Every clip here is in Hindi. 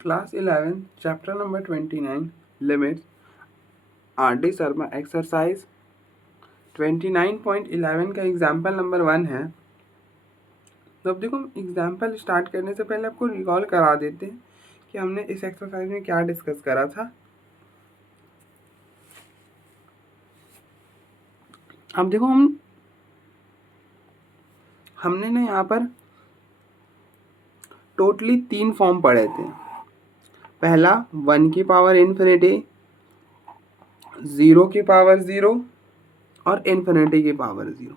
Class 11, chapter number 29, limits. R.D. Sharma exercise 29.11 का एग्जाम्पल नंबर 1 है। तो अब देखो, हम एग्जाम्पल स्टार्ट करने से पहले आपको रिकॉल करा देते हैं कि हमने इस एक्सरसाइज में क्या डिस्कस करा था। अब देखो, हमने ना यहाँ पर टोटली 3 फॉर्म पढ़े थे। पहला 1 की पावर इन्फिनिटी, 0 की पावर 0 और इन्फिनिटी की पावर 0।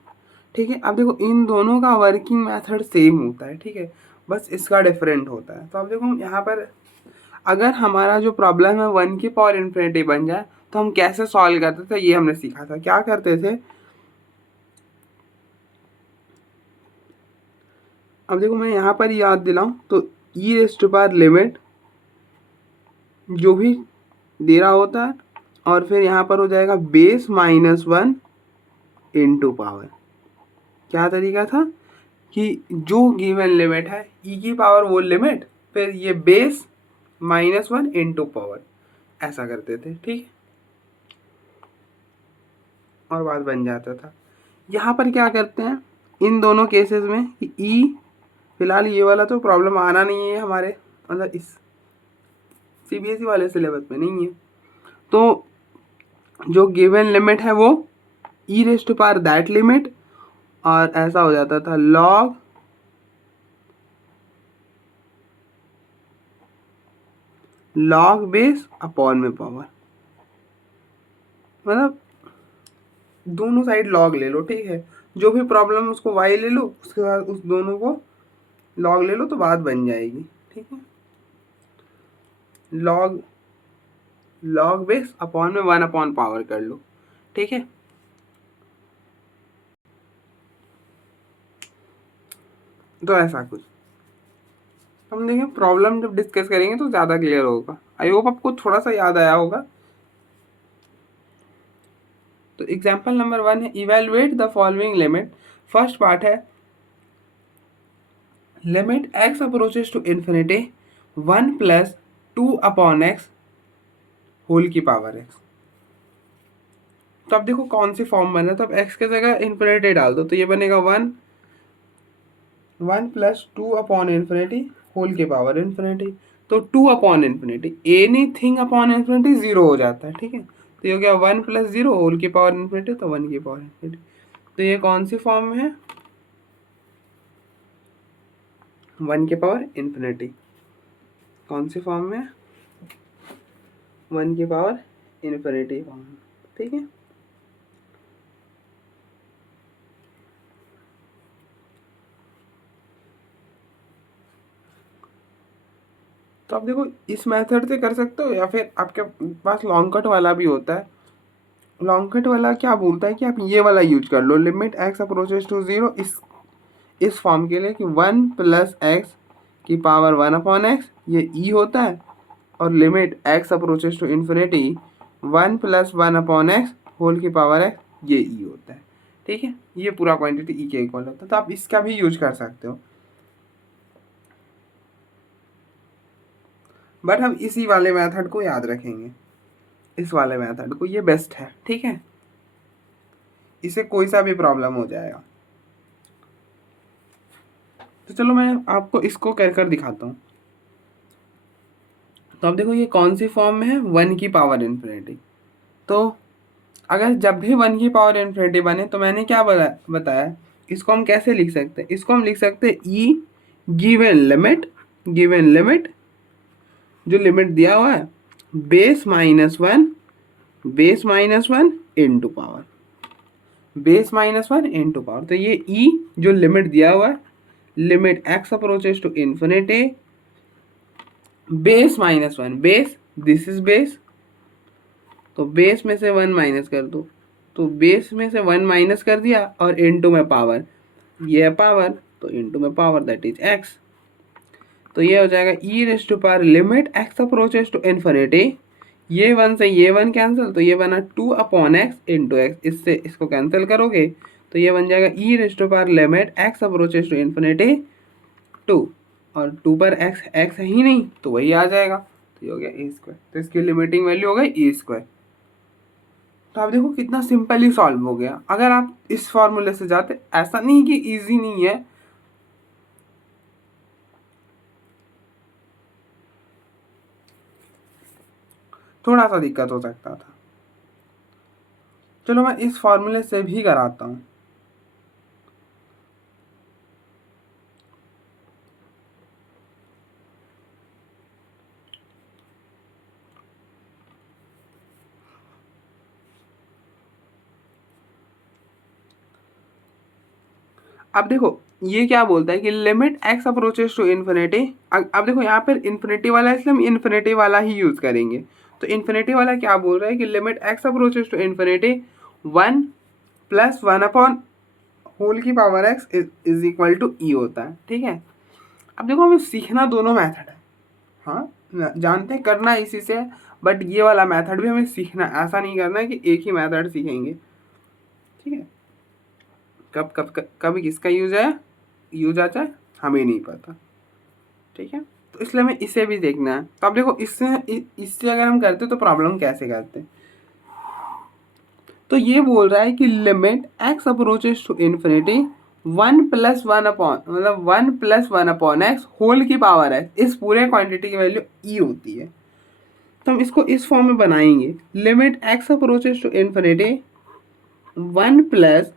ठीक है, अब देखो इन दोनों का वर्किंग मेथड सेम होता है। ठीक है, बस इसका डिफरेंट होता है। तो अब देखो यहाँ पर अगर हमारा जो प्रॉब्लम है 1 की पावर इन्फिनिटी बन जाए तो हम कैसे सॉल्व करते थे, ये हमने सीखा था। क्या करते थे, अब देखो मैं यहाँ पर याद दिलाऊं तो e raise to power limit जो भी दे रहा होता है और फिर यहाँ पर हो जाएगा बेस -1 इंटू पावर। क्या तरीका था कि जो गिवन लिमिट है ई की पावर वो लिमिट, फिर ये बेस -1 इंटू पावर, ऐसा करते थे। ठीक, और बात बन जाता था। यहाँ पर क्या करते हैं इन दोनों केसेस में कि ई, फिलहाल ये वाला तो प्रॉब्लम आना नहीं है हमारे, मतलब इस सीबीएसई वाले सिलेबस में नहीं है। तो जो गिवन लिमिट है वो e raise to power that limit, और ऐसा हो जाता था लॉग बेस अपॉन में पावर, मतलब दोनों साइड लॉग ले लो। ठीक है, जो भी प्रॉब्लम उसको वाई ले लो, उसके बाद उस दोनों को लॉग ले लो तो बात बन जाएगी। ठीक है, लॉग बेस अपॉन में 1 अपॉन पावर कर लो। ठीक है, तो ऐसा कुछ हम देखें, प्रॉब्लम जब डिस्कस करेंगे तो ज़्यादा क्लियर होगा। आई होप आपको थोड़ा सा याद आया होगा। तो एग्जाम्पल नंबर 1 है, evaluate the following limit. First part है limit x approaches to infinity 1 + 2 upon x whole की पावर x। तो अब देखो कौन सी फॉर्म बना, तो अब x के जगह इन्फिनिटी डाल दो तो ये बनेगा 1 + 2 अपॉन इन्फिनिटी होल की पावर इन्फिनिटी। तो 2 upon infinity, anything upon infinity 0 हो जाता है। ठीक है, तो ये हो गया 1 + 0 होल की पावर इन्फिनिटी, तो 1 की पावर इन्फिनिटी। तो ये कौन सी फॉर्म में है, 1 की पावर इन्फिनिटी। कौन सी फॉर्म में, 1 की पावर इन्फिनिटी फॉर्म। ठीक है, तो आप देखो इस मेथड से कर सकते हो या फिर आपके पास लॉन्ग कट वाला भी होता है। लॉन्ग कट वाला क्या बोलता है कि आप ये वाला यूज कर लो, लिमिट x अप्रोचेस टू 0 इस फॉर्म के लिए कि 1 + x की पावर 1 अपॉन x, ये e होता है, और limit x approaches to infinity 1 + 1 upon x whole की पावर x, ये e होता है। ठीक है, ये पूरा क्वांटिटी e के इक्वल होता है। तो आप इसका भी यूज कर सकते हो, बट हम इसी वाले मेथड को याद रखेंगे, इस वाले मेथड को, ये बेस्ट है। ठीक है, इससे कोई सा भी प्रॉब्लम हो जाएगा। तो चलो मैं आपको इसको कर कर दिखाता हूँ। तो अब देखो ये कौन सी फॉर्म में है, 1 की पावर इन्फिनिटी। तो अगर जब भी 1 की पावर इन्फिनिटी बने तो मैंने क्या बताया, इसको हम कैसे लिख सकते हैं, इसको हम लिख सकते हैं ई गिवन लिमिट जो लिमिट दिया हुआ है बेस -1 इंटू पावर, तो ये ई जो लिमिट दिया हुआ है, limit x approaches to infinity base -1, base this is base, तो बेस में से 1 माइनस कर दो, तो बेस में से 1 माइनस कर दिया और इनटू में पावर, ये है पावर, तो इनटू में पावर दैट इज x। तो ये हो जाएगा e raise to power limit x approaches to infinity, ये 1 से ये 1 कैंसिल, तो ये बना 2 अपॉन x इंटू एक्स, इससे इसको कैंसिल करोगे तो ये बन जाएगा e raise to power limit x approaches to infinity 2 और 2 पर x है ही नहीं तो वही आ जाएगा, तो ये हो गया ए स्क्वायर। तो इसकी लिमिटिंग वैल्यू हो गई ए स्क्वायर। तो आप देखो कितना सिंपली सॉल्व हो गया अगर आप इस फॉर्मूले से जाते। ऐसा नहीं कि इजी नहीं है, थोड़ा सा दिक्कत हो सकता था। चलो मैं इस फॉर्मूले से भी कराता हूँ। अब देखो ये क्या बोलता है कि limit x approaches to infinity. अब देखो यहाँ पर इन्फिनिटी वाला है इसलिए हम इन्फिनिटी वाला ही यूज करेंगे। तो इन्फिनिटी वाला क्या बोल रहा है कि limit x approaches to infinity 1 plus 1 upon whole की power x is equal to e होता है। ठीक है, अब देखो हमें सीखना दोनों मेथड है। हाँ जानते हैं करना इसी से, बट ये वाला मेथड भी हमें सीखना है। ऐसा नहीं करना है कि एक ही मेथड सीखेंगे। ठीक है, कब कब कभी किसका यूज आता है हमें नहीं पता। ठीक है, तो इसलिए हमें इसे भी देखना है। तो अब देखो इससे अगर हम करते तो प्रॉब्लम कैसे करते। तो ये बोल रहा है कि limit x approaches to infinity 1 plus 1 upon मतलब 1 प्लस 1 अपॉन एक्स होल की पावर x, इस पूरे क्वांटिटी की वैल्यू e होती है। तो हम इसको इस फॉर्म में बनाएंगे, limit x approaches to infinity 1 plus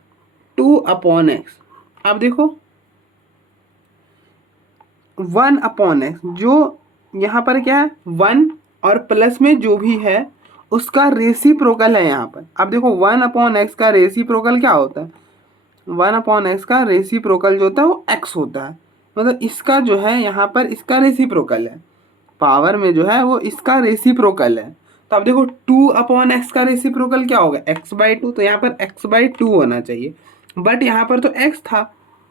2 upon x. अब देखो 1 अपॉन एक्स, जो यहाँ पर क्या है 1 और प्लस में जो भी है उसका रेसिप्रोकल है यहाँ पर। अब देखो 1 अपॉन एक्स का रेसिप्रोकल क्या होता है, 1 अपॉन एक्स का रेसिप्रोकल जो होता है वो x होता है। मतलब इसका जो है यहाँ पर इसका रेसिप्रोकल है, पावर में जो है वो इसका रेसिप्रोकल है। तो अब देखो 2 अपॉन एक्स का रेसिप्रोकल क्या होगा x/2, तो यहाँ पर x/2 होना चाहिए, बट यहाँ पर तो x था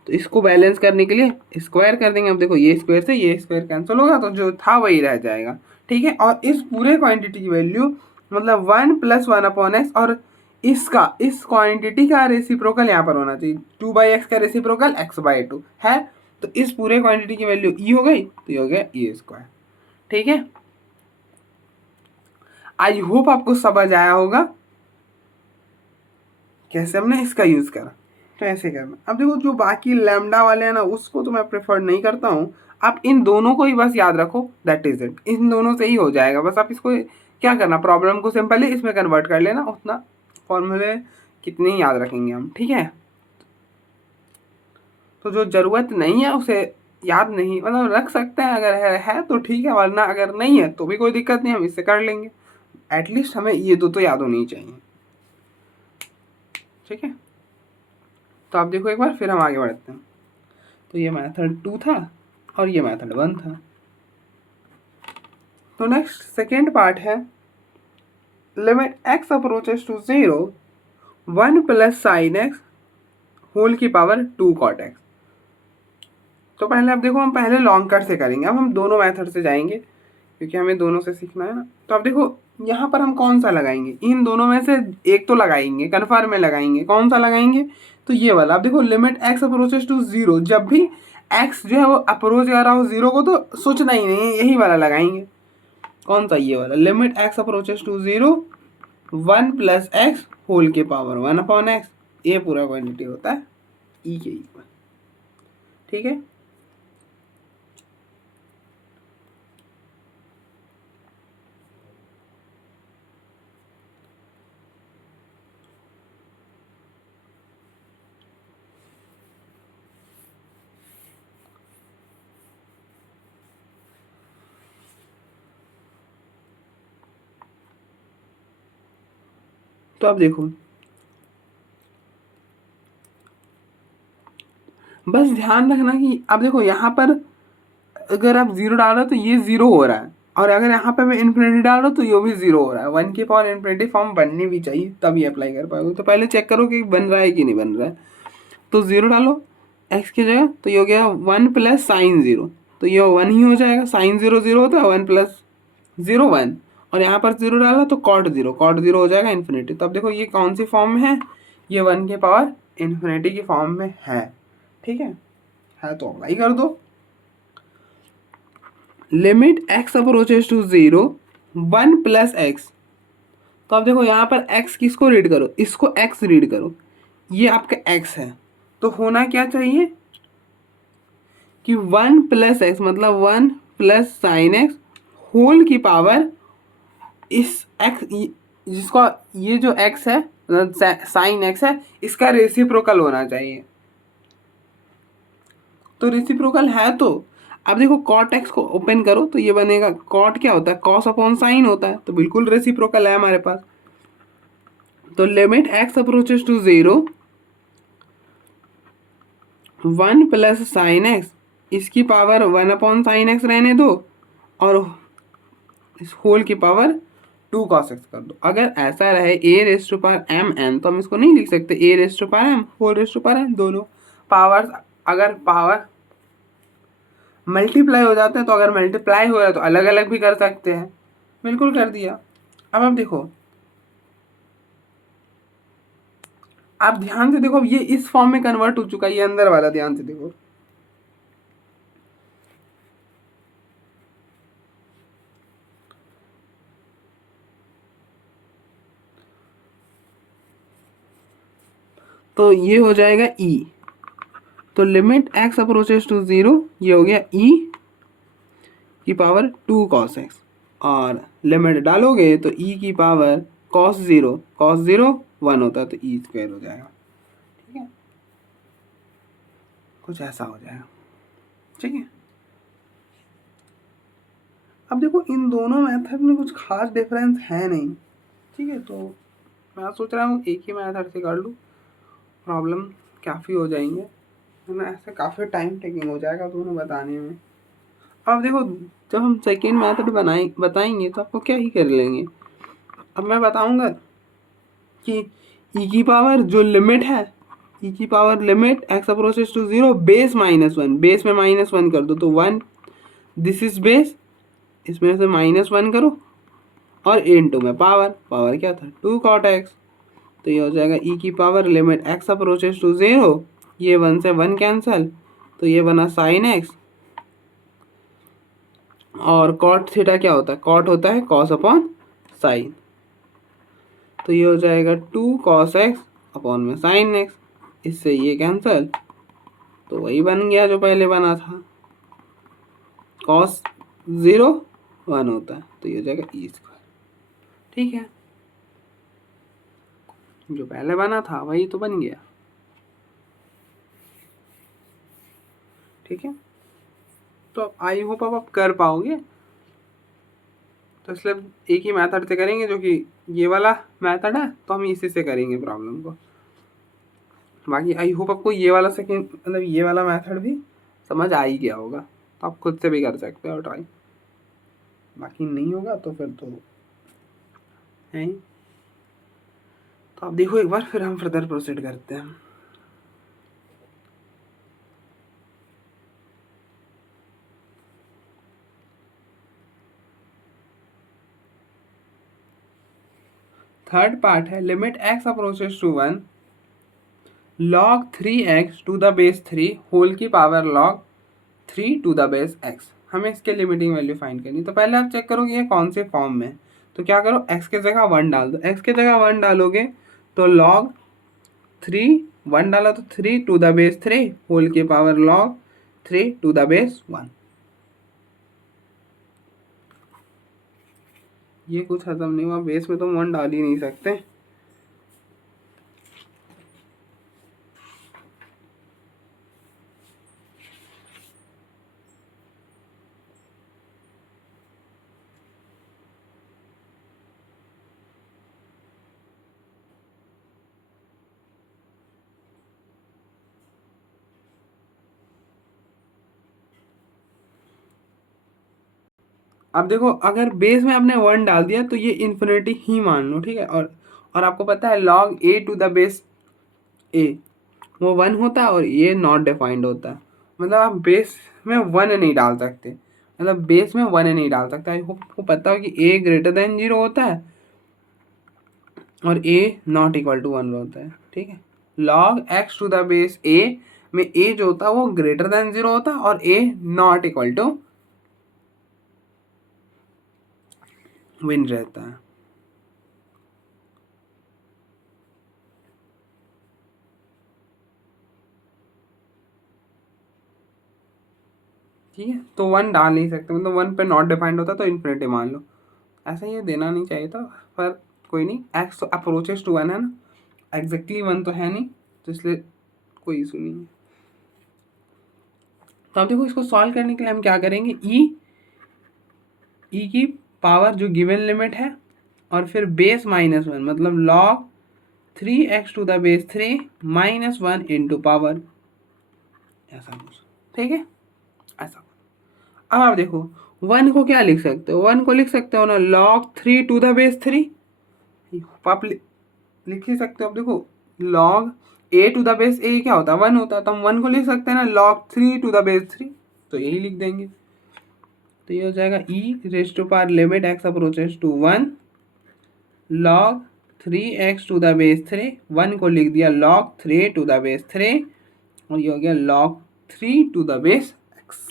तो इसको बैलेंस करने के लिए स्क्वायर कर देंगे। अब देखो ये स्क्वायर से ये स्क्वायर कैंसिल होगा तो जो था वही रह जाएगा। ठीक है, और इस पूरे क्वांटिटी की वैल्यू मतलब 1 प्लस 1 अपॉन एक्स, और इसका इस क्वांटिटी का रेसिप्रोकल यहाँ पर होना चाहिए। 2/x का रेसिप्रोकल x/2 है, तो इस पूरे क्वांटिटी की वैल्यू e हो गई, तो ये हो गया e स्क्वायर। ठीक है, आई होप आपको समझ आया होगा कैसे हमने इसका यूज करा। तो ऐसे करना। अब देखो जो बाकी लैम्डा वाले हैं ना उसको तो मैं प्रेफर नहीं करता हूँ। आप इन दोनों को ही बस याद रखो, दैट इज इट। इन दोनों से ही हो जाएगा। बस आप इसको क्या करना, प्रॉब्लम को सिंपली इसमें कन्वर्ट कर लेना, उतना फॉर्मूले कितने ही याद रखेंगे हम। ठीक है, तो जो ज़रूरत नहीं है उसे याद नहीं मतलब रख सकते हैं, अगर है तो ठीक है, वरना अगर नहीं है तो भी कोई दिक्कत नहीं, हम इससे कर लेंगे। एटलीस्ट हमें ये दो तो याद होनी चाहिए। ठीक है, तो आप देखो एक बार फिर हम आगे बढ़ते हैं। तो ये मेथड 2 था और ये मेथड 1 था। तो नेक्स्ट सेकेंड पार्ट है limit x approaches to 0 1 plus sine x whole की पावर 2 कॉट एक्स। तो पहले आप देखो हम पहले लॉन्ग कट से करेंगे, अब हम दोनों मेथड से जाएंगे क्योंकि हमें दोनों से सीखना है ना। तो अब देखो यहाँ पर हम कौन सा लगाएंगे, इन दोनों में से एक तो लगाएंगे, कन्फर्म में लगाएंगे। कौन सा लगाएंगे, तो ये वाला। अब देखो लिमिट x अप्रोचेस टू 0, जब भी x जो है वो अप्रोच कर रहा हो 0 को तो सोचना ही नहीं है, यही वाला लगाएंगे। कौन सा, ये वाला। Limit x approaches to 0 1 plus x whole के पावर 1 अपॉन एक्स, ये पूरा क्वांटिटी होता है e के इक्वल। ठीक है, तो अब देखो बस ध्यान रखना कि अब देखो यहाँ पर अगर आप 0 डाल रहे हो तो ये 0 हो रहा है, और अगर यहाँ पे मैं इन्फिनिटी डाल रहा हूँ तो ये भी 0 हो रहा है। 1 की पावर इन्फिनिटी फॉर्म बननी भी चाहिए तभी अप्लाई कर पाओगे। तो पहले चेक करो कि बन रहा है कि नहीं बन रहा है। तो 0 डालो x की जगह, तो ये हो गया 1 प्लस साइन 0, तो ये 1 ही हो जाएगा। साइन 0 0 होता है, 1 प्लस 0 1, और यहाँ पर 0 डाला तो कॉट 0 हो जाएगा इन्फिनिटी। तो अब देखो ये कौन सी फॉर्म में है, ये 1 की पावर इन्फिनिटी की फॉर्म में है। ठीक है तो अप्लाई कर दो। Limit x approaches to 0 1 plus x. तो अब देखो यहाँ पर x किसको रीड करो, इसको x रीड करो, ये आपका x है। तो होना क्या चाहिए कि 1 प्लस एक्स मतलब 1 प्लस साइन एक्स होल की पावर इस x जिसको ये जो x है साइन x है इसका रेसिप्रोकल होना चाहिए। तो रेसिप्रोकल है तो अब देखो कॉट एक्स को ओपन करो तो ये बनेगा, कॉट क्या होता है, कॉस अपॉन साइन होता है, तो बिल्कुल रेसिप्रोकल है हमारे पास। तो limit x approaches to 0 1 plus sine x इसकी पावर 1 अपॉन साइन एक्स रहने दो और इस होल की पावर 2 cos x कर दो। अगर ऐसा रहे a raised to power m n तो हम इसको नहीं लिख सकते a raised to power m whole raised to power n, दोनों पावर्स अगर पावर मल्टीप्लाई हो जाते हैं तो अगर मल्टीप्लाई हो रहा है तो अलग अलग भी कर सकते हैं, बिल्कुल कर दिया। अब देखो, आप ध्यान से देखो, ये इस फॉर्म में कन्वर्ट हो चुका है, ये अंदर वाला ध्यान से देखो। तो ये हो जाएगा e, तो लिमिट x अप्रोचेस टू 0 ये हो गया e की पावर 2 cos x और लिमिट डालोगे तो e की पावर cos 0 1 होता है तो e स्क्वायर हो जाएगा। ठीक है, कुछ ऐसा हो जाएगा। ठीक है, अब देखो इन दोनों मेथड में कुछ खास डिफरेंस है नहीं। ठीक है, तो मैं सोच रहा हूँ एक ही मेथड से कर लूँ, प्रॉब्लम काफ़ी हो जाएंगे, है ना, ऐसे काफ़ी टाइम टेकिंग हो जाएगा दोनों बताने में। अब देखो जब हम सेकेंड मेथड बताएंगे तो आपको क्या ही कर लेंगे। अब मैं बताऊंगा कि e की पावर जो लिमिट है, e की power limit x approaches to 0 base -1, base में -1 कर दो तो 1, दिस इज बेस, इसमें से -1 करो और इनटू में पावर क्या था 2 cot x, तो ये हो जाएगा e की power limit x approaches to 0, ये 1 से 1 कैंसल तो ये बना साइन x और कॉट थीटा क्या होता है, कॉट होता है कॉस अपॉन साइन, तो ये हो जाएगा 2 cos x अपॉन में साइन x, इससे ये कैंसल तो वही बन गया जो पहले बना था, cos 0 1 होता है तो ये हो जाएगा e स्क्वायर। ठीक है, जो पहले बना था वही तो बन गया। ठीक है, तो आई होप अब आप कर पाओगे, तो इसलिए एक ही मेथड से करेंगे जो कि ये वाला मेथड है, तो हम इसी से करेंगे प्रॉब्लम को। बाकी आई होप आपको ये वाला सेकेंड मतलब ये वाला मेथड भी समझ आ ही गया होगा, तो आप खुद से भी कर सकते हो ट्राई, बाकी नहीं होगा तो फिर तो है ही। तो आप देखो एक बार फिर हम फर्दर प्रोसीड करते हैं। थर्ड पार्ट है limit x approaches to 1 log 3x to the base 3 whole की power log 3 to the base x। हमें इसके लिमिटिंग वैल्यू फाइंड करनी, तो पहले आप चेक करो कि ये कौन से फॉर्म में, तो क्या करो x के जगह 1 डाल दो, x के जगह 1 डालोगे तो log 3 1 डाला तो 3 टू द बेस 3 होल की power log 3 to the base 1। ये कुछ खत्म नहीं हुआ, बेस में तो 1 डाल ही नहीं सकते। अब देखो अगर बेस में आपने 1 डाल दिया तो ये इन्फिनिटी ही मान लो। ठीक है, और आपको पता है log a to the base a वो 1 होता है और ये नॉट डिफाइंड होता है, मतलब आप बेस में 1 नहीं डाल सकते, मतलब बेस में 1 नहीं डाल सकते। आई होप को पता हो कि a ग्रेटर देन 0 होता है और a नॉट इक्वल टू 1 होता है। ठीक है, log x to the base a में a जो होता है वो ग्रेटर देन 0 होता है और a not equal to one रहता है। ठीक है, तो 1 डाल नहीं सकते, मतलब 1 पे नॉट डिफाइंड होता तो इन्फिनिटी मान लो, ऐसा ये देना नहीं चाहिए था, पर कोई नहीं। एक्स तो अप्रोचेस टू 1 है ना, एग्जैक्टली 1 तो है नहीं, तो इसलिए कोई इशू नहीं है। तो अब देखो इसको सॉल्व करने के लिए हम क्या करेंगे, ई की पावर जो गिवन लिमिट है और फिर बेस -1, मतलब log 3x to the base 3 -1 into power, ऐसा कुछ। ठीक है, ऐसा। अब आप देखो 1 को क्या लिख सकते हो, 1 को लिख सकते हो ना log 3 टू द बेस 3, आप लिख ही सकते हो। अब देखो log a to the base a क्या होता है, 1 होता है, तो हम 1 को लिख सकते हैं ना log 3 टू द बेस 3, तो यही लिख देंगे। तो ये हो जाएगा e raise to power limit x approaches to 1 log 3x to the base 3, 1 को लिख दिया log 3 टू द बेस 3, और ये हो गया log 3 to the base x।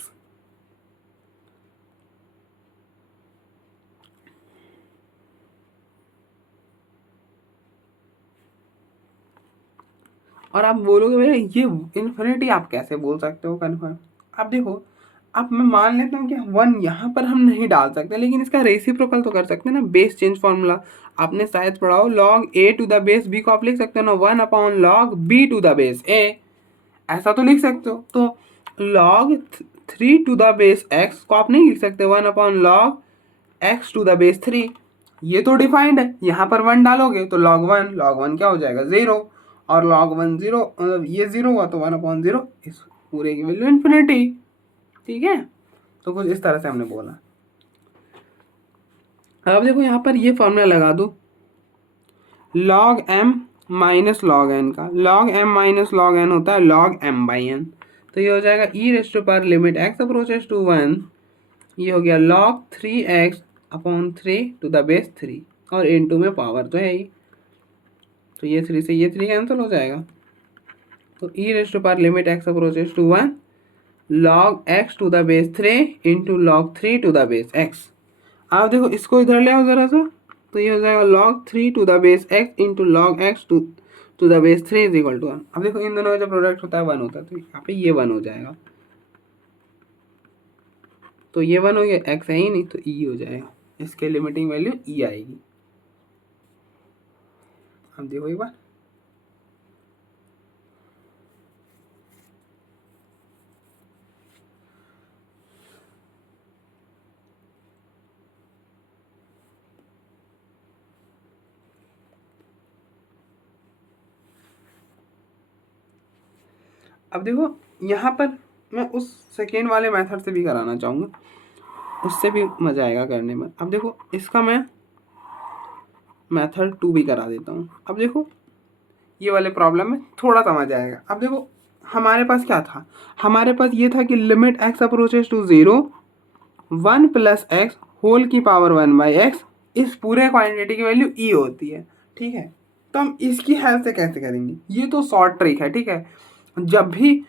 और आप बोलोगे भैया ये इन्फिनिटी आप कैसे बोल सकते हो कन्फर्म। अब देखो, अब मैं मान लेता हूँ कि 1 यहाँ पर हम नहीं डाल सकते, लेकिन इसका रेसिप्रोकल तो कर सकते हैं ना, बेस चेंज फॉर्मूला आपने शायद पढ़ा हो, log a to the base b को आप लिख सकते हो ना 1 upon log b to the base a, ऐसा तो लिख सकते हो। तो log 3 to the base x को आप नहीं लिख सकते 1 upon log x to the base 3, ये तो डिफाइंड है, यहाँ पर 1 डालोगे तो log 1 क्या हो जाएगा 0, और log 1 0, मतलब ये 0 हुआ तो 1 अपॉन 0, इस पूरे की वैल्यू इन्फिनिटी। ठीक है, तो कुछ इस तरह से हमने बोला। अब देखो यहाँ पर ये फॉर्मूला लगा दो log m minus log n का, log m minus log n होता है log m बाई n, तो ये हो जाएगा e raise to power limit x approaches to 1, ये हो गया log 3x upon 3 to the base 3, और इनटू में पावर तो है ही, तो ये 3 से ये 3 कैंसिल हो जाएगा, तो e raise to power limit x approaches to 1 log x to the base 3 into log 3 to the base x। आप देखो इसको इधर ले आओ ज़रा सा, तो ये हो जाएगा log 3 to the base x into log x to the base 3 is equal to 1। अब देखो इन दोनों का जो प्रोडक्ट होता है 1 होता है, तो यहाँ पे ये 1 हो जाएगा, तो ये 1 हो गया, x है ही नहीं तो e हो जाएगा, इसके लिमिटिंग वैल्यू e आएगी। अब देखो एक बार, अब देखो यहाँ पर मैं उस सेकेंड वाले मेथड से भी कराना चाहूँगा, उससे भी मज़ा आएगा करने में। अब देखो इसका मैं मेथड 2 भी करा देता हूँ। अब देखो ये वाले प्रॉब्लम में थोड़ा समझ आएगा। अब देखो हमारे पास क्या था, हमारे पास ये था कि limit x approaches to 0 1 plus x whole की पावर 1 बाई एक्स, इस पूरे क्वांटिटी की वैल्यू e होती है। ठीक है, तो हम इसकी हेल्प से कैसे करेंगे, ये तो शॉर्ट ट्रिक है। ठीक है, जब भी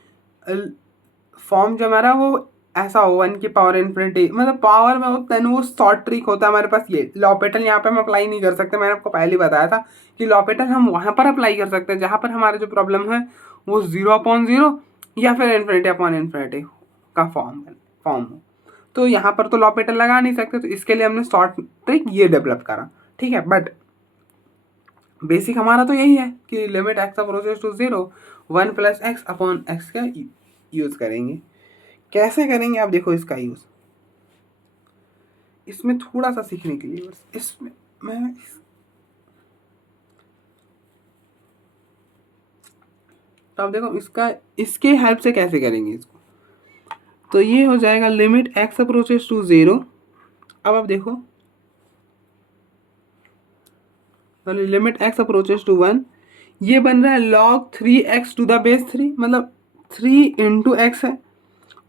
फॉर्म जो हमारा वो ऐसा हो 1 की पावर इन्फिनिटी, मतलब पावर में होता है वो शॉर्ट ट्रिक होता है हमारे पास। ये लॉपिटल यहाँ पे हम अप्लाई नहीं कर सकते, मैंने आपको पहले ही बताया था कि लॉपिटल हम वहाँ पर अप्लाई कर सकते हैं जहाँ पर हमारे जो प्रॉब्लम है वो 0/0 या फिर इन्फिनिटी अपॉन इन्फिनिटी का फॉर्म हो, तो यहाँ पर तो लॉपिटल लगा नहीं सकते, तो इसके लिए हमने शॉर्ट ट्रिक ये डेवलप करा। ठीक है, बट बेसिक हमारा तो यही है कि limit x approaches to 0 1 plus x upon x का यूज़ करेंगे। कैसे करेंगे आप देखो इसका यूज़, इसमें थोड़ा सा सीखने के लिए बस, इसमें मैं तो आप देखो इसका इसके हेल्प से कैसे करेंगे इसको, तो ये हो जाएगा लिमिट एक्स अप्रोचेस टू 0। अब आप देखो लिमिट एक्स अप्रोचेस टू 1, ये बन रहा है log 3x to the base 3, मतलब 3 इंटू एक्स है,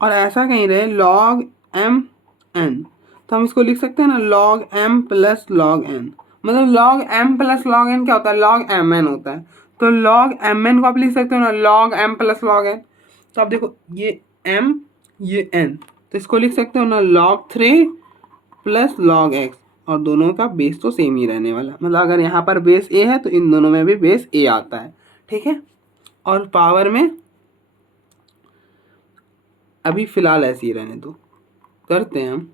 और ऐसा कहीं रहे log m n, तो हम इसको लिख सकते हैं ना log m plus log n, मतलब log m plus log n क्या होता है, log mn होता है, तो log mn को आप लिख सकते हो ना log m plus log n। तो आप देखो ये m ये n, तो इसको लिख सकते हो ना log 3 प्लस log x, और दोनों का बेस तो सेम ही रहने वाला, मतलब अगर यहाँ पर बेस ए है तो इन दोनों में भी बेस ए आता है, ठीक है। और पावर में अभी फ़िलहाल ऐसे ही रहने दो, करते हैं हम।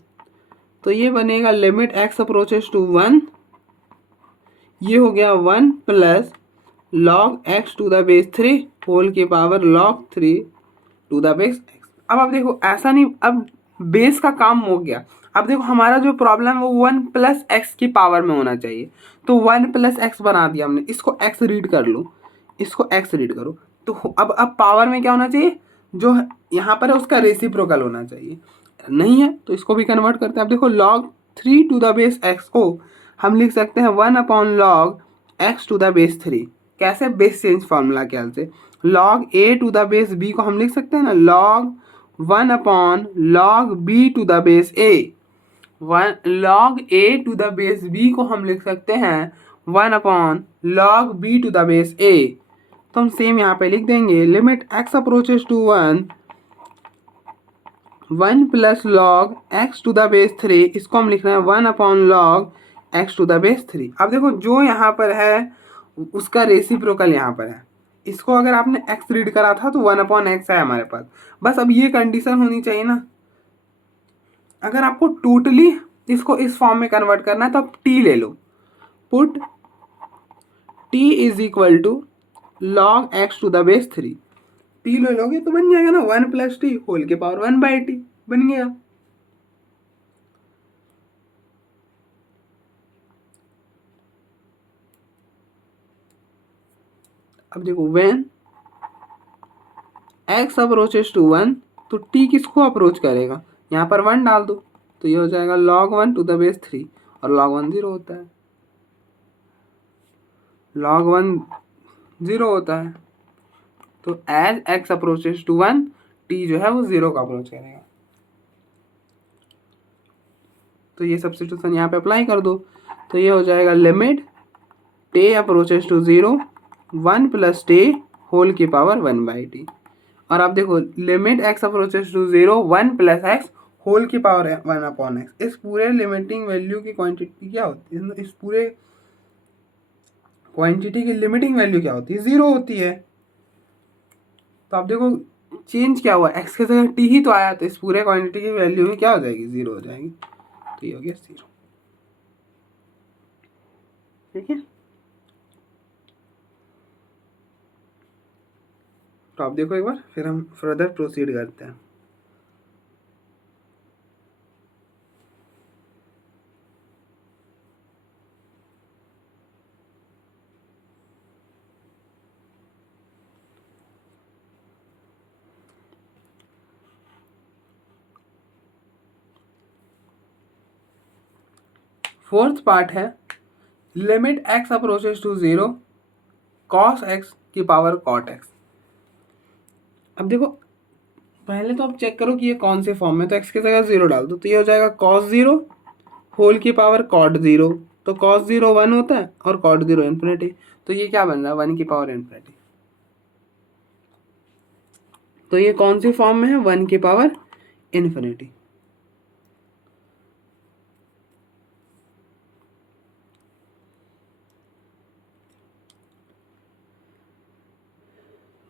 तो ये बनेगा लिमिट एक्स अप्रोचेस टू 1, ये हो गया 1 plus log x to the base 3 whole के power log 3 to the base x। अब आप देखो ऐसा नहीं, अब बेस का काम हो गया। अब देखो हमारा जो प्रॉब्लम है वो 1 प्लस एक्स की पावर में होना चाहिए, तो 1 प्लस एक्स बना दिया हमने, इसको x रीड कर लो, इसको x रीड करो। तो अब पावर में क्या होना चाहिए, जो यहाँ पर है उसका रेसिप्रोकल होना चाहिए, नहीं है तो इसको भी कन्वर्ट करते हैं। अब देखो log 3 to the base x को हम लिख सकते हैं 1 upon log x to the base 3। कैसे, बेस चेंज फार्मूला के हेल्प से। log a to the base b को हम लिख सकते हैं ना log 1 upon log b to the base a। log a to the base b को हम लिख सकते हैं 1 upon log b to the base a। तो हम सेम यहाँ पे लिख देंगे limit x approaches to 1 plus log x to the base 3, इसको हम लिख रहे हैं 1 upon log x to the base 3। अब देखो जो यहाँ पर है उसका रेसिप्रोकल यहाँ पर है, इसको अगर आपने x रीड करा था तो 1 अपॉन एक्स है हमारे पास। बस अब ये कंडीशन होनी चाहिए ना, अगर आपको टोटली इसको इस फॉर्म में कन्वर्ट करना है तो आप t ले लो, put t is equal to log x to the base 3। t ले लोगे तो बन जाएगा ना 1 प्लस टी होल के पावर 1/t, बन गया। अब देखो व्हेन x अप्रोचेस टू 1, तो t किसको अप्रोच करेगा, यहाँ पर 1 डाल दो, तो ये हो जाएगा log 1 टू द बेस 3, और log 1 0 होता है, log 1 0 होता है। तो as x approaches to 1, t जो है वो 0 का अप्रोच करेगा। तो ये सब्स्टिट्यूशन यहाँ पे अप्लाई कर दो, तो ये हो जाएगा limit t approaches to 0 1 plus t whole की पावर 1/t। और आप देखो limit x approaches to 0 1 plus x whole की पावर 1 अपॉन एक्स। इस पूरे लिमिटिंग वैल्यू की क्वांटिटी क्या होती है, इस पूरे क्वांटिटी की लिमिटिंग वैल्यू क्या होती है, 0 होती है। तो आप देखो चेंज क्या हुआ, x के जगह t ही तो आया, तो इस पूरे क्वांटिटी की वैल्यू में क्या हो जाएगी, 0 हो जाएगी। तो ये हो गया 0, ठीक है। तो आप देखो एक बार, फिर हम फर्दर प्रोसीड करते हैं। फोर्थ पार्ट है limit x approaches to 0 cos x की पावर cot x। अब देखो पहले तो आप चेक करो कि ये कौन से फॉर्म में, तो x की जगह 0 डाल दो, तो ये हो जाएगा cos 0 होल की पावर cot 0। तो cos 0 1 होता है और cot 0 इन्फिनिटी, तो ये क्या बन रहा है 1 की पावर इन्फिनिटी। तो ये कौन सी फॉर्म में है, 1 की पावर इन्फिनिटी।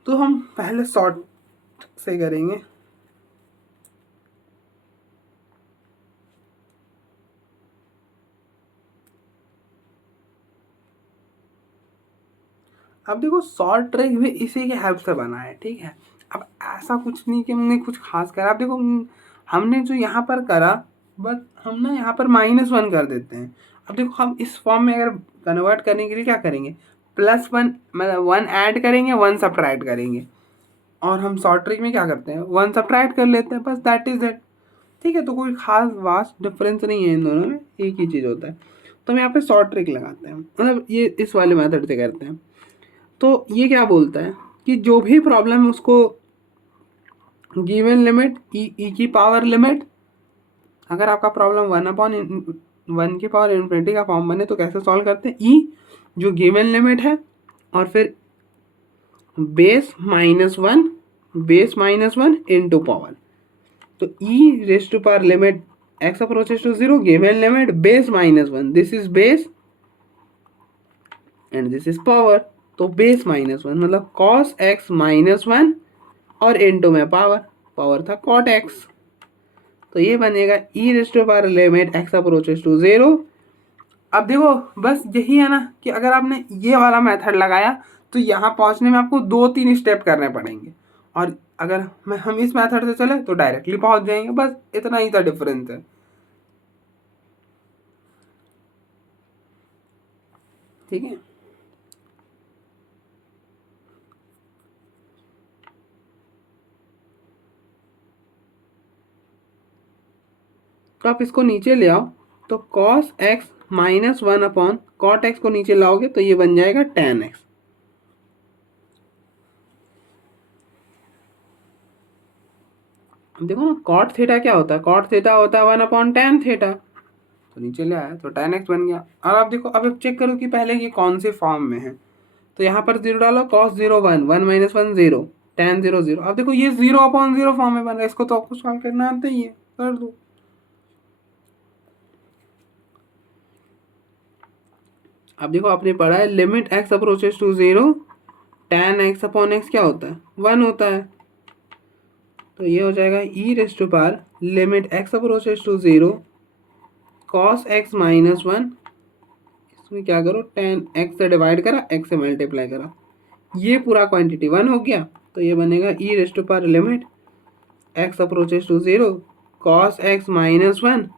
तो हम पहले शॉर्ट से करेंगे। अब देखो शॉर्ट ट्रिक भी इसी के हेल्प से बना है, ठीक है। अब ऐसा कुछ नहीं कि हमने कुछ खास करा। अब देखो हमने जो यहाँ पर करा, बस हम ना यहाँ पर -1 कर देते हैं। अब देखो हम इस फॉर्म में अगर कन्वर्ट करने के लिए क्या करेंगे, +1 मतलब 1 ऐड करेंगे 1 सब्ट्रैक्ट करेंगे, और हम शॉर्ट ट्रिक में क्या करते हैं 1 सब्ट्रैक्ट कर लेते हैं, बस दैट इज़ इट, ठीक है। तो कोई खास वास्ट डिफरेंस नहीं है इन दोनों में, एक ही चीज़ होता है। तो हम यहाँ पे शॉर्ट ट्रिक लगाते हैं, मतलब ये इस वाले मेथड से करते हैं। तो ये क्या बोलता है कि जो भी प्रॉब्लम है उसको गिवन लिमिट ई की पावर लिमिट, अगर आपका प्रॉब्लम 1 की पावर इन्फिनिटी का फॉर्म बने तो कैसे सॉल्व करते हैं, ई जो गिवन लिमिट है और फिर बेस -1 इंटू पावर। तो e raise to power limit x approaches to 0, given limit base -1, this is base and this is power, तो base -1 मतलब cos x -1 और इनटू में पावर था cot x, तो ये बनेगा e raise to power limit x approaches to 0। अब देखो बस यही है ना कि अगर आपने ये वाला मेथड लगाया तो यहाँ पहुँचने में आपको 2-3 स्टेप करने पड़ेंगे, और अगर हम इस मेथड से चले तो डायरेक्टली पहुँच जाएंगे, बस इतना ही सा डिफरेंस है। ठीक है, तो आप इसको नीचे ले आओ, तो cos x -1 upon cot x को नीचे लाओगे तो ये बन जाएगा tan x। देखो ना cot थीटा क्या होता है, cot थीटा होता है 1 अपॉन tan थीटा, तो नीचे ले आया तो tan x बन गया। और आप देखो अब चेक करो कि पहले ये कौन से फॉर्म में है, तो यहाँ पर 0 डालो, cos 0 1, 1 - 1 0, tan 0 0। अब देखो ये 0 अपॉन 0 फॉर्म में बन रहा है, इसको तो आपको सॉल्व करना आता ही है, कर दो। अब देखो आपने पढ़ा है limit x approaches to 0, tan x upon x क्या होता है 1 होता है, तो ये हो जाएगा e raise to power limit x approaches to 0 cos x -1, इसमें क्या करो tan x से डिवाइड करा, x से मल्टीप्लाई करा, ये पूरा क्वांटिटी 1 हो गया, तो ये बनेगा e raise to power limit x approaches to 0 cos x -1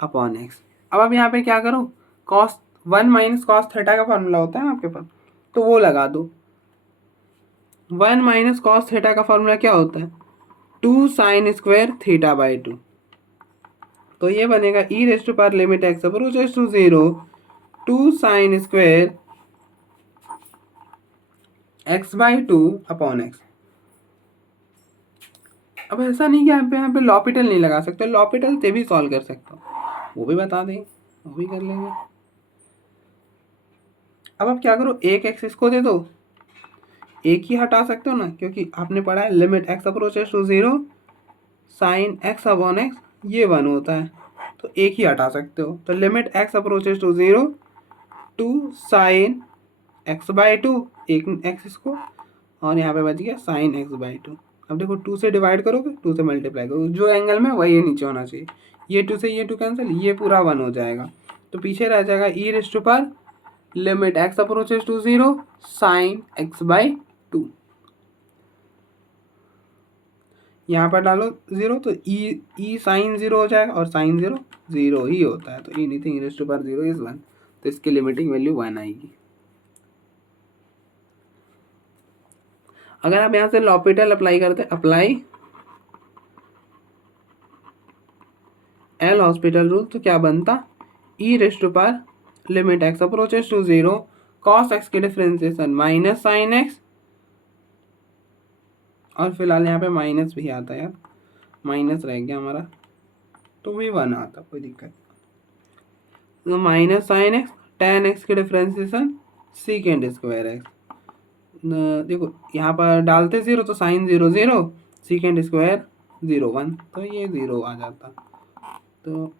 upon x। अब आप यहाँ पे क्या करो, cos 1 माइनस cos थीटा का फॉर्मूला होता है ना आपके पास, तो वो लगा दो। 1 माइनस cos थीटा का फॉर्मूला क्या होता है 2 साइन स्क्वायर थीटा बाई 2, तो ये बनेगा e raise to power limit x approaches to 0 2 sine square x by 2 upon x। अब ऐसा नहीं कि यहाँ पे लॉपिटल नहीं लगा सकते, लॉपिटल से भी सॉल्व कर सकते हो, वो भी बता दें, वो भी कर लेंगे। अब आप क्या करो, एक x इसको दे दो, एक ही हटा सकते हो ना, क्योंकि आपने पढ़ा है limit x approaches to 0 sine x upon x, ये 1 होता है, तो एक ही हटा सकते हो, तो limit x approaches to 0 2 sine x by 2, एक x इसको, और यहाँ पे बच गया साइन x बाई 2। अब देखो 2 से डिवाइड करोगे, 2 से मल्टीप्लाई करोगे, जो एंगल में वही नीचे होना चाहिए, ये 2 से ये 2 कैंसिल, ये पूरा 1 हो जाएगा, तो पीछे रह जाएगा e raise to power limit x approaches to 0 sine x by 2। यहाँ पर डालो 0 तो e साइन 0 हो जाएगा, और साइन 0 0 ही होता है, तो anything raise to power 0 is 1, तो इसकी लिमिटिंग वैल्यू 1 आएगी। अगर आप यहाँ से लॉपिटल अप्लाई करते, अप्लाई एल हॉस्पिटल रूल, तो क्या बनता e raise to power limit x approaches to 0 cos x की डिफरेंशिएशन माइनस साइन x, और फिलहाल यहाँ पे माइनस भी आता है यार, माइनस रह गया हमारा, तो भी 1 आता, कोई दिक्कत नहीं, तो minus sine x tan x की डिफरेंशिएशन सीकेंड स्क्वायर x, देखो यहाँ पर डालते 0 तो साइन 0 0, सीकेंड स्क्वायर 0 1, तो ये 0 आ जाता, तो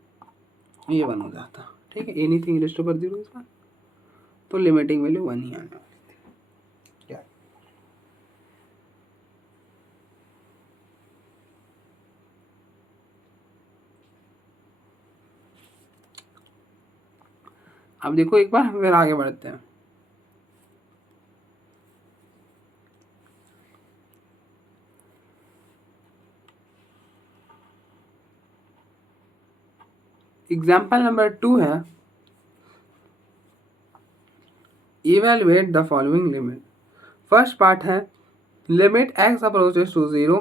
ये 1 हो जाता। ठीक है, anything raise to power 0 is 1, तो लिमिटिंग वैल्यू 1 ही आने वाली थी। क्या अब देखो एक बार फिर आगे बढ़ते हैं। एग्जाम्पल नंबर 2 है, evaluate the following limit. First part है limit x approaches to 0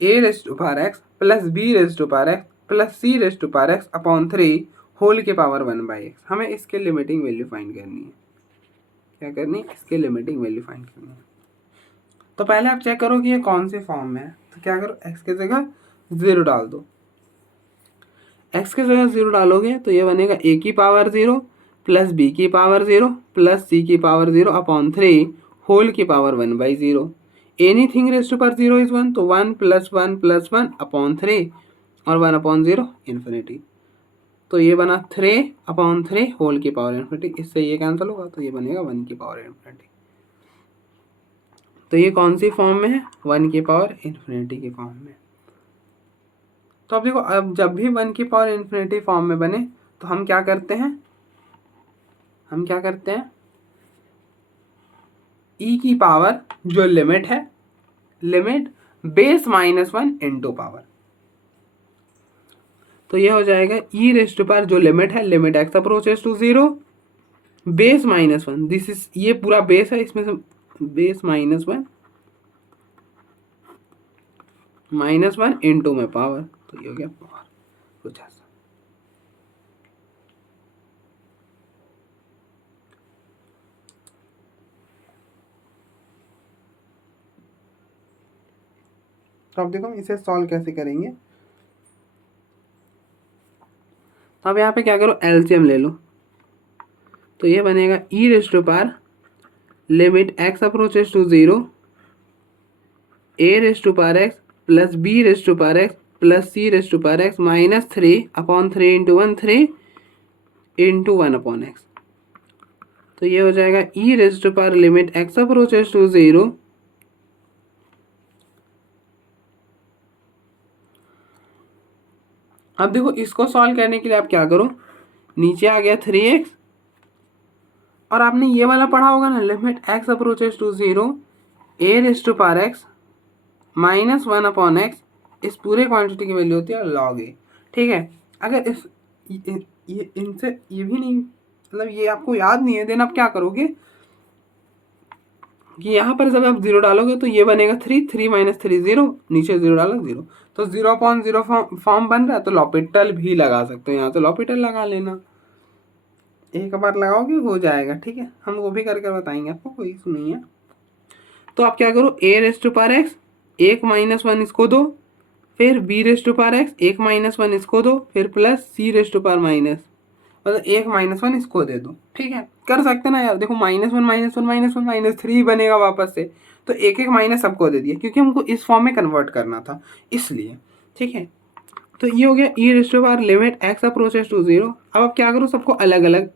a raise to power x plus b raise to power x plus c raise to power x upon 3 whole के पावर 1 बाई x। हमें इसके लिमिटिंग वैल्यू फाइंड करनी है। क्या करनी है, इसके लिमिटिंग वैल्यू फाइंड करनी है। तो पहले आप चेक करो कि ये कौन से फॉर्म में है, तो क्या करो x की जगह 0 डाल दो, x की जगह 0 डालोगे तो ये बनेगा a की पावर 0 प्लस b की पावर 0 प्लस c की पावर 0 अपॉन 3 होल की power 1 by 0। Anything raise to power 0 is 1, तो 1 प्लस 1 प्लस 1 अपॉन 3 और 1 अपॉन 0 इन्फिनिटी। तो ये बना 3/3 होल की पावर इन्फिनिटी, इससे ये कैंसिल होगा तो ये बनेगा 1 की पावर इन्फिनिटी। तो ये कौन सी फॉर्म में है? 1 की पावर इन्फिनिटी की फॉर्म में। तो अब देखो, अब जब भी 1 की पावर इन्फिनिटी फॉर्म में बने तो हम क्या करते हैं, e की पावर जो लिमिट है, लिमिट बेस -1 इंटू पावर, तो ये हो जाएगा e रेस्ट टू पावर जो लिमिट है, limit x approaches to 0 base -1, this is, ये पूरा बेस है, इसमें से बेस -1 इंटू में पावर, तो ये हो गया पावर कुछ ऐसा। तो अब देखो हम इसे सॉल्व कैसे करेंगे। तो अब यहाँ पे क्या करो, एलसीएम ले लो, तो ये बनेगा e raised to power limit x approaches to 0 a raised to power x plus b raised to power x plus c raised to power x -3/3 into 1 3 into 1/x। तो ये हो जाएगा e raised to power limit x approaches to 0 अब देखो इसको सॉल्व करने के लिए आप क्या करो, नीचे आ गया 3x, और आपने ये वाला पढ़ा होगा ना, limit x approaches to 0 a raised to power x -1/x, इस पूरे क्वांटिटी की वैल्यू होती है log a। ठीक है, अगर इस ये इनसे ये भी नहीं, मतलब ये आपको याद नहीं है, देन आप क्या करोगे कि यहाँ पर जब आप 0 डालोगे तो ये बनेगा 3 -3 0, नीचे 0 डालो 0, तो 0/0 फॉर्म बन रहा है, तो लॉपिटल भी लगा सकते हो यहाँ, तो लॉपिटल लगा लेना, एक बार लगाओगे हो जाएगा। ठीक है, हम वो भी करके बताएंगे आपको, कोई इशू नहीं है। तो आप क्या करो, a raised to power x 1 - 1 इसको दो, फिर b raised to power x 1 - 1 इसको दो, फिर plus c raised to power minus, मतलब 1 - 1 इसको दे दो। ठीक है, कर सकते ना यार, देखो -1 -3 बनेगा वापस से, तो एक एक माइनस सबको दे दिया, क्योंकि हमको इस फॉर्म में कन्वर्ट करना था इसलिए। ठीक है, तो ये हो गया e raised to power limit x approaches to 0। अब आप क्या करो, सबको अलग अलग,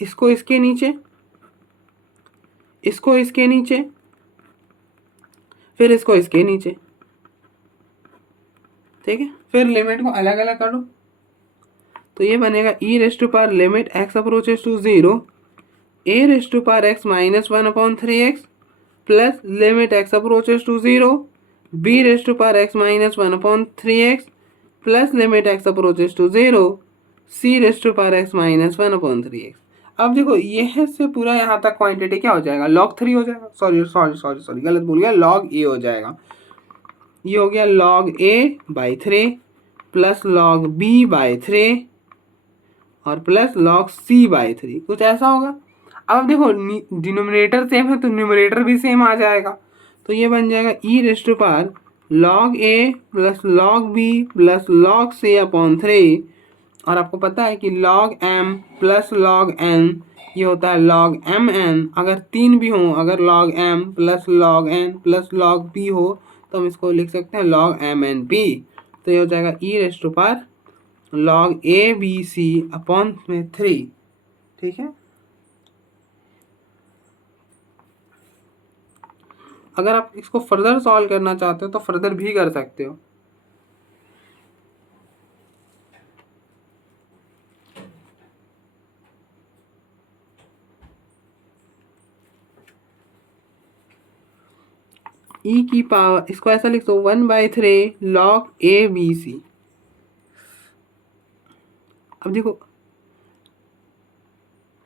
इसको इसके नीचे, इसको इसके नीचे, फिर इसको इसके नीचे। ठीक है, फिर लिमिट को अलग अलग करो, तो ये बनेगा e raised to power limit x approaches to 0 a raised to power x -1/3x plus limit x approaches to 0 b raised to power x -1/3x plus limit x approaches to 0 c raised to power x -1/3x। अब देखो यह से पूरा यहाँ तक क्वांटिटी क्या हो जाएगा, log 3 हो जाएगा, सॉरी गलत बोल गया, log a हो जाएगा। ये हो गया log a/3 plus log b/3 और प्लस log c/3, कुछ ऐसा होगा। अब देखो डिनोमिनेटर सेम है तो न्यूमरेटर भी सेम आ जाएगा, तो ये बन जाएगा e raised to power log a plus log b plus log c/3, और आपको पता है कि log m plus log n ये होता है log mn, अगर 3 भी हो, अगर log m plus log n plus log b हो तो हम इसको लिख सकते हैं log mnp। तो ये हो जाएगा e raised to power log ABC/3। ठीक है, अगर आप इसको फर्दर सॉल्व करना चाहते हो तो फर्दर भी कर सकते हो। e की पावर, इसको ऐसा लिख दो 1/3 log ABC। अब देखो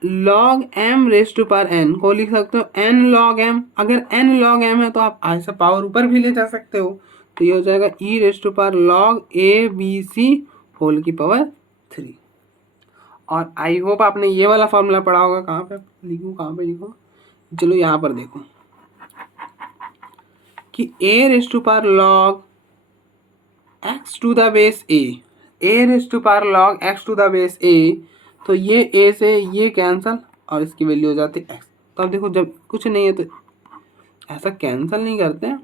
log m raised to power n को लिख सकते हो n log m, अगर n log m है तो आप ऐसा पावर ऊपर भी ले जा सकते हो, तो ये हो जाएगा e raised to power log ABC whole की पावर 3। और आई होप आपने ये वाला फॉर्मूला पढ़ा होगा, कहाँ पे लिखूँ, कहाँ पे लिखूँ, चलो यहाँ पर देखो कि a raised to power log x to the base a raised to power log x to the base a, तो ये a से ये कैंसल और इसकी वैल्यू हो जाती है x। तो अब देखो जब कुछ नहीं है तो ऐसा कैंसल नहीं करते हैं,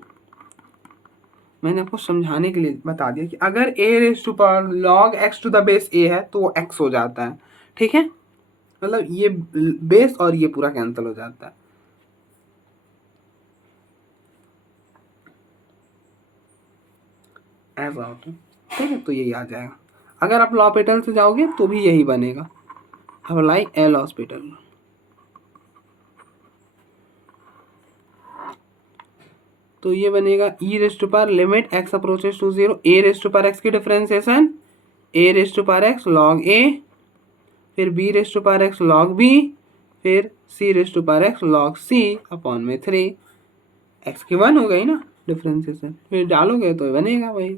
मैंने आपको समझाने के लिए बता दिया कि अगर a raise to power log x to the base a है तो वो एक्स हो जाता है, ठीक है। मतलब ये बेस और ये पूरा कैंसिल हो जाता है। ऐसा होता है, ठीक है। तो यही आ जाएगा। अगर आप लॉपिटल से जाओगे तो भी यही बनेगा, अप्लाई एल हॉस्पिटल। तो ये बनेगा e raise to power limit x approaches to zero, a raise to power x की differentiation a raise to power x log a, फिर B raise to power x log B, फिर C raise to power x log C upon में 3। एक्स की 1 हो गई ना डिफरेंशिएशन, फिर डालोगे तो बनेगा भाई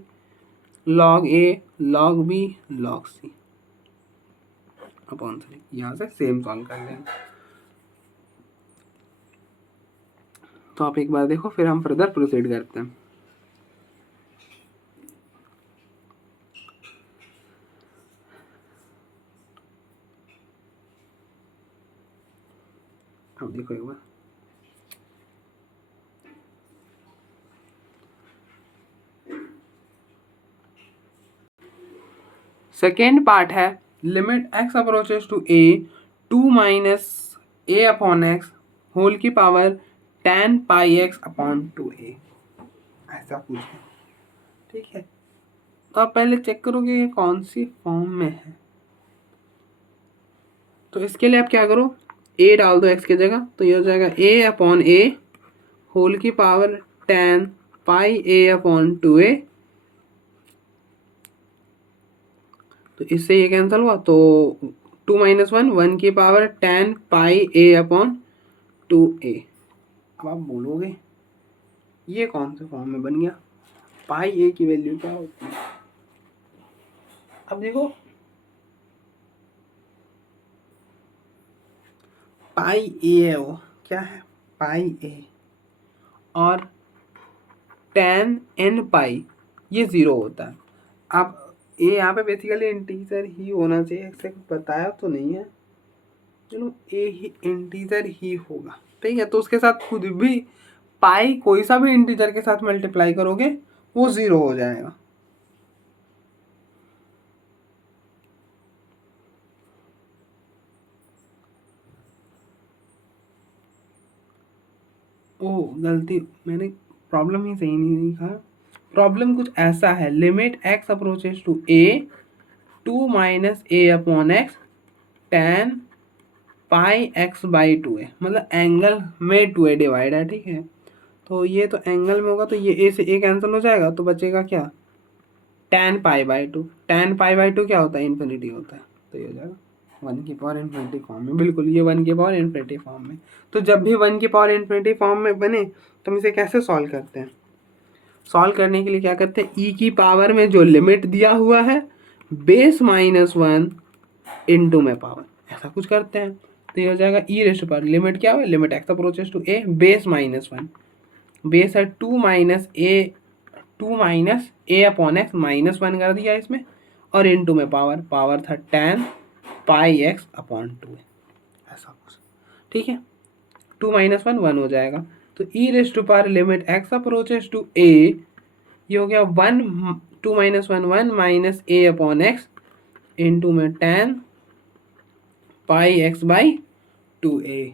लॉग ए log B log C upon 3। यहाँ से सेम सॉल्व कर लेंगे। तो आप एक बार देखो, फिर हम फर्दर प्रोसीड करते हैं। अब देखो एक बार, सेकेंड पार्ट है limit x approaches to A 2 minus A upon x whole की power tan pi X upon 2a, ऐसा पूछा, ठीक है। तो आप पहले चेक करोगे ये कौन सी फॉर्म में है। तो इसके लिए आप क्या करो, a डाल दो x की जगह, तो ये हो जाएगा a अपॉन a होल की power tan pi a upon 2a। तो इससे ये कैंसिल हुआ, तो 2 माइनस 1 1 की power tan pi a upon 2a। अब आप बोलोगे ये कौन से फॉर्म में बन गया, पाई a की वैल्यू क्या होती है। अब देखो पाई a है, वो क्या है पाई a, और tan n पाई ये 0 होता है। अब ये यहाँ पे बेसिकली इंटीजर ही होना चाहिए, ऐसे बताया तो नहीं है, चलो ए ही इंटीजर ही होगा, ठीक है। तो उसके साथ खुद भी पाई कोई सा भी इंटीजर के साथ मल्टीप्लाई करोगे वो 0 हो जाएगा। ओह गलती, मैंने प्रॉब्लम ही सही नहीं लिखा। प्रॉब्लम कुछ ऐसा है, limit x approaches to A 2 minus A upon X tan pi x by 2a, मतलब एंगल में 2a डिवाइड है, ठीक है। तो ये तो एंगल में होगा, तो ये ए से ए कैंसिल हो जाएगा, तो बचेगा क्या tan pi by 2। tan pi by 2 क्या होता है, इन्फिनिटी होता है। तो ये हो जाएगा 1 की पावर इन्फिनिटी फॉर्म में, बिल्कुल ये 1 की पावर इन्फिनिटी फॉर्म में। तो जब भी 1 की पावर इन्फिनिटी फॉर्म में बने तो हम इसे कैसे सॉल्व करते हैं। सॉल्व करने के लिए क्या करते हैं, ई की पावर में जो लिमिट दिया हुआ है बेस माइनस 1 इंटू में पावर, ऐसा कुछ करते हैं। तो ये हो जाएगा ई रेस्ट पावर, लिमिट क्या है, limit x approaches to A base minus 1, base है 2 माइनस ए अपॉन एक्स -1 कर दिया इसमें, और इनटू में पावर, पावर था tan पाई एक्स अपॉन 2, ऐसा कुछ, ठीक है। 2 माइनस 1 1 हो जाएगा। तो e raise to power limit x approaches to a, ये हो गया 1 2 माइनस 1 1 माइनस ए अपॉन एक्स इंटू में tan pi x by 2a।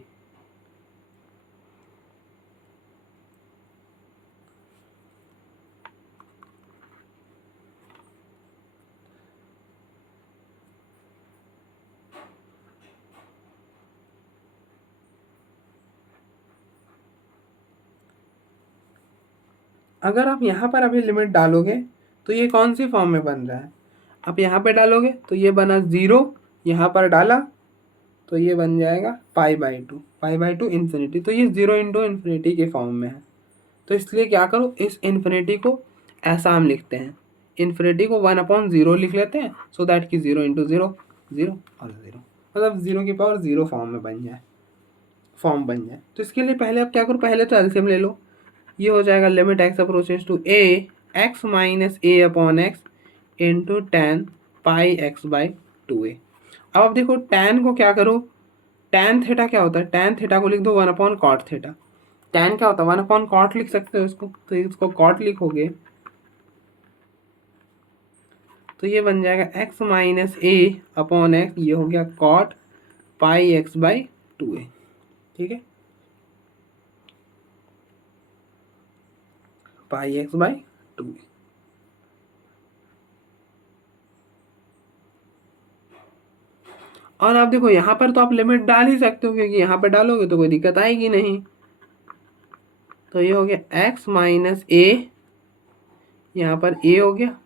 अगर आप यहाँ पर अभी लिमिट डालोगे तो ये कौन सी फॉर्म में बन रहा है, आप यहाँ पे डालोगे तो ये बना 0, यहाँ पर डाला तो ये बन जाएगा पाई बाई टू इन्फिनिटी। तो ये 0 इंटू इन्फिनिटी के फॉर्म में है। तो इसलिए क्या करो, इस इन्फिनिटी को ऐसा हम लिखते हैं, इन्फिनिटी को 1/0 लिख लेते हैं, सो दैट कि 0 इंटू 0 0 और 0, मतलब 0 की पावर 0 फॉर्म में बन जाए, फॉर्म बन जाए। तो इसके लिए पहले आप क्या करो, पहले तो एलसीएम ले लो। ये हो जाएगा limit x approaches to A X minus A upon x into tan pi x by 2a। अब आप देखो tan को क्या करो, tan थीटा क्या होता है, tan थीटा को लिख दो 1/cot थीटा। tan क्या होता है, 1/cot लिख सकते हो इसको, तो इसको cot लिखोगे तो ये बन जाएगा x माइनस ए अपॉन एक्स, ये हो गया cot pi x by 2a। ठीक है, पाई एक्स बाई 2a। और आप देखो यहाँ पर तो आप लिमिट डाल ही सकते हो, क्योंकि यहाँ पर डालोगे तो कोई दिक्कत आएगी नहीं। तो ये हो गया x माइनस ए, यहाँ पर a हो गया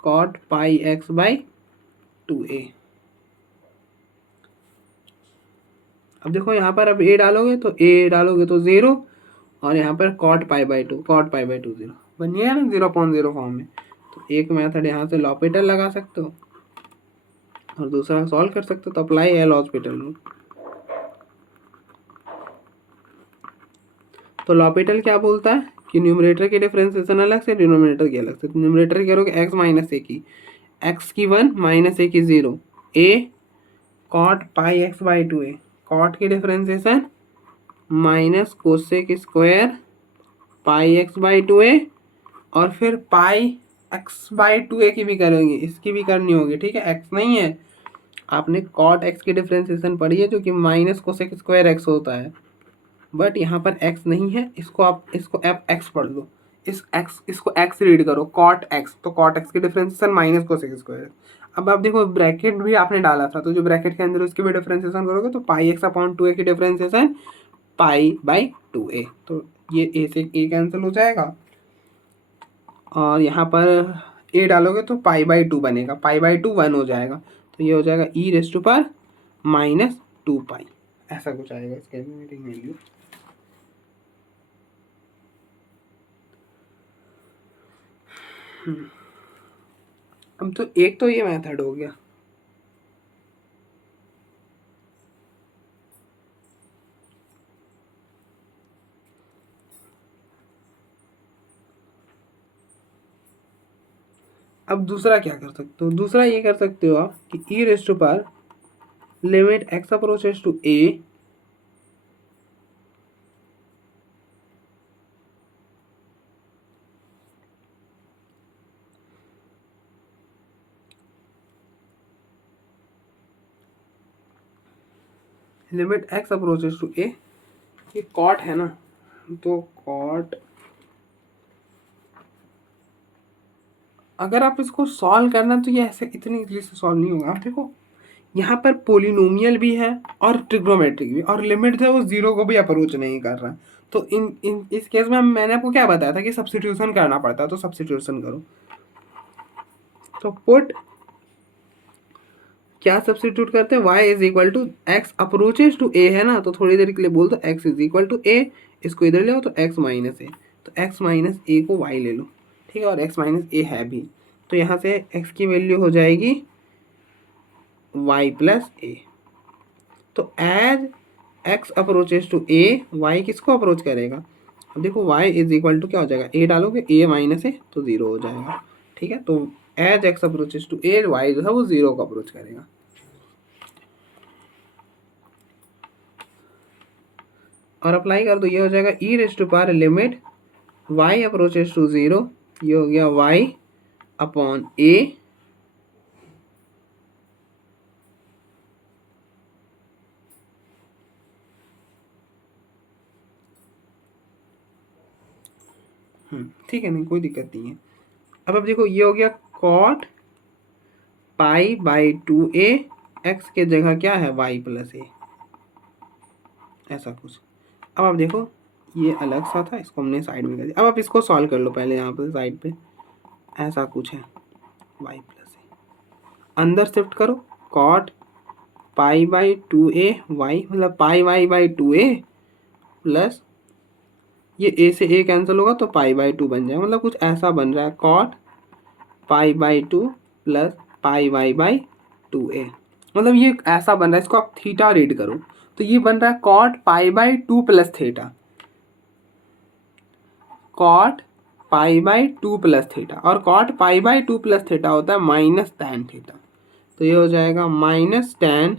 cot pi x by 2a। अब देखो यहाँ पर अब a डालोगे तो 0, और यहाँ पर कॉट पाई बाई 2 0 बन गया ना 0.0 फॉर्म में। तो एक मेथड यहाँ से लॉपिटल लगा सकते हो और दूसरा सॉल्व कर सकते हो। तो अप्लाई एल हॉस्पिटल रूल। तो लॉपिटल क्या बोलता है कि न्यूमरेटर की डिफरेंशिएशन अलग से, डिनोमिनेटर की अलग से। तो न्यूमरेटर क्या करोगे x माइनस ए की, x की 1 माइनस ए की 0, a cot pi x by 2a, cot की differentiation minus cosec square pi x by 2a, और फिर पाई एक्स बाई 2a की भी करेंगे, इसकी भी करनी होगी। ठीक है, x नहीं है, आपने कॉट x की डिफरेंशिएशन पढ़ी है जो कि माइनस कोसेक स्क्वायर x होता है, बट यहाँ पर x नहीं है, इसको आप x पढ़ लो। इसको x रीड करो, कॉट x, तो कॉट x की डिफरेंशिएशन माइनस कोसेक स्क्वायर। अब आप देखो ब्रैकेट भी आपने डाला था, तो जो ब्रैकेट के अंदर उसकी भी डिफरेंशिएशन करोगे तो पाई एक्स अपॉन 2a की डिफरेंशिएशन पाई बाई 2a। तो ये a से a कैंसिल हो जाएगा, और यहाँ पर a डालोगे तो पाई बाई 2 बनेगा, पाई बाई 2 1 हो जाएगा। तो ये हो जाएगा ई रेस्ट टू पर माइनस 2 पाई, ऐसा कुछ आएगा इसका एलिमिनेटिंग वैल्यू। अब तो एक तो ये मेथड हो गया। अब दूसरा क्या कर सकते हो, दूसरा ये कर सकते हो आप कि ई रेस्ट टू पर limit x approaches to a limit x approaches to a, ये कॉट है ना, तो कॉट, अगर आप इसको सॉल्व करना तो ये ऐसे इतनी इजली से सॉल्व नहीं होगा। आप देखो यहाँ पर पोलिनोमियल भी है और ट्रिग्नोमेट्रिक भी, और लिमिट है वो 0 को भी अप्रोच नहीं कर रहा। तो इस केस में मैंने आपको क्या बताया था कि सब्स्टिट्यूशन करना पड़ता है, तो सब्स्टिट्यूशन करो। तो पुट क्या सब्स्टिट्यूट करते हैं, y is equal to x approaches to a है ना, तो थोड़ी देर के लिए बोल दो x इज इक्वल टू ए, इसको इधर ले आओ तो x माइनस ए, तो x माइनस ए को y ले लो। ठीक है, और x माइनस ए है भी, तो यहाँ से x की वैल्यू हो जाएगी y प्लस ए। तो as x approaches to A, y किसको अप्रोच करेगा। अब देखो y इज इक्वल टू क्या हो जाएगा, a डालोगे a माइनस ए तो 0 हो जाएगा। ठीक है, तो as x approaches to A, y जो है वो 0 को अप्रोच करेगा। और अप्लाई कर दो, ये हो जाएगा e raise to power limit y approaches to 0, ये हो गया y अपॉन ए ठीक है, नहीं कोई दिक्कत नहीं है। अब देखो ये हो गया cot pi by 2a, x के जगह क्या है y प्लस ए, ऐसा कुछ। अब आप देखो ये अलग सा था, इसको हमने साइड में कर दिया। अब आप इसको सॉल्व कर लो पहले, यहाँ पे साइड पे ऐसा कुछ है y प्लस ए, अंदर शिफ्ट करो cot pi by 2a y, मतलब पाई वाई बाई 2a प्लस ये a से a कैंसिल होगा तो पाई बाई 2 बन जाएगा, मतलब कुछ ऐसा बन रहा है cot pi by 2 plus pi Y by 2a, मतलब ये ऐसा बन रहा है। इसको आप थीटा रीड करो तो ये बन रहा है cot pi by 2 plus theta, cot pi by 2 plus theta, और cot pi by 2 plus theta होता है माइनस टैन थीटा। तो ये हो जाएगा minus tan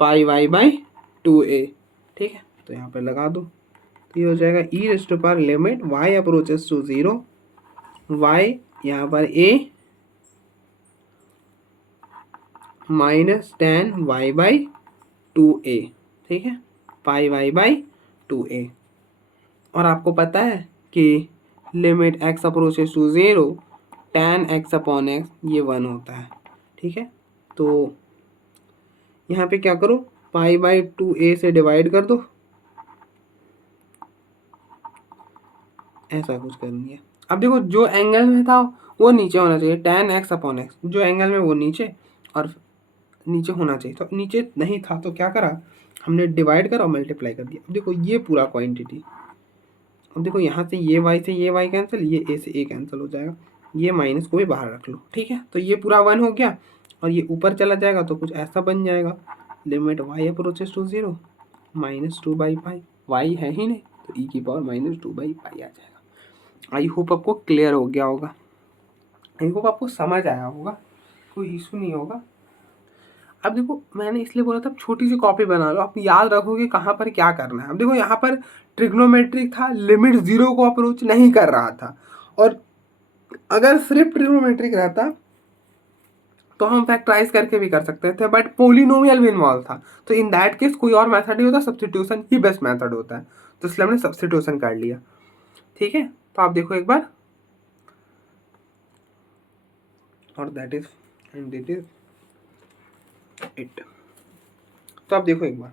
pi Y by 2a। ठीक है, तो यहाँ पर लगा दो, तो ये हो जाएगा e raise to power limit y approaches to 0, y यहाँ पर a minus tan y by 2a, ठीक है, पाई वाई बाई 2a। और आपको पता है कि limit x approaches to 0 tan x upon x ये 1 होता है, ठीक है। तो यहाँ पे क्या करो, पाई बाई 2a से डिवाइड कर दो, ऐसा कुछ करनी है। अब देखो जो एंगल में था वो नीचे होना चाहिए, tan x अपॉन एक्स, जो एंगल में वो नीचे और नीचे होना चाहिए, तो नीचे नहीं था तो क्या करा हमने, डिवाइड करा और मल्टीप्लाई कर दिया। अब देखो ये पूरा क्वांटिटी, अब देखो यहाँ से ये y से ये y कैंसिल, ये a से a कैंसिल हो जाएगा, ये माइनस को भी बाहर रख लो, ठीक है। तो ये पूरा 1 हो गया और ये ऊपर चला जाएगा तो कुछ ऐसा बन जाएगा, limit y approaches to 0 minus 2 by pi, y है ही नहीं तो e की पावर माइनस 2 बाई पाई आ जाएगा। आई होप आपको क्लियर हो गया होगा, आई होप आपको समझ आया होगा, कोई इशू नहीं होगा। अब देखो मैंने इसलिए बोला था छोटी सी कॉपी बना लो, आप याद रखोगे कहाँ पर क्या करना है। अब देखो यहाँ पर ट्रिग्नोमेट्रिक था, लिमिट 0 को अप्रोच नहीं कर रहा था, और अगर सिर्फ ट्रिग्नोमेट्रिक रहता तो हम फैक्टराइज करके भी कर सकते थे, बट पोलिनोमियल भी इन्वॉल्व था, तो इन दैट केस कोई और मेथड नहीं होता, सब्स्टिट्यूशन ही बेस्ट मेथड होता है, तो इसलिए हमने सब्स्टिट्यूशन कर लिया, ठीक है। तो आप देखो एक बार, और दैट इज इट। तो आप देखो एक बार,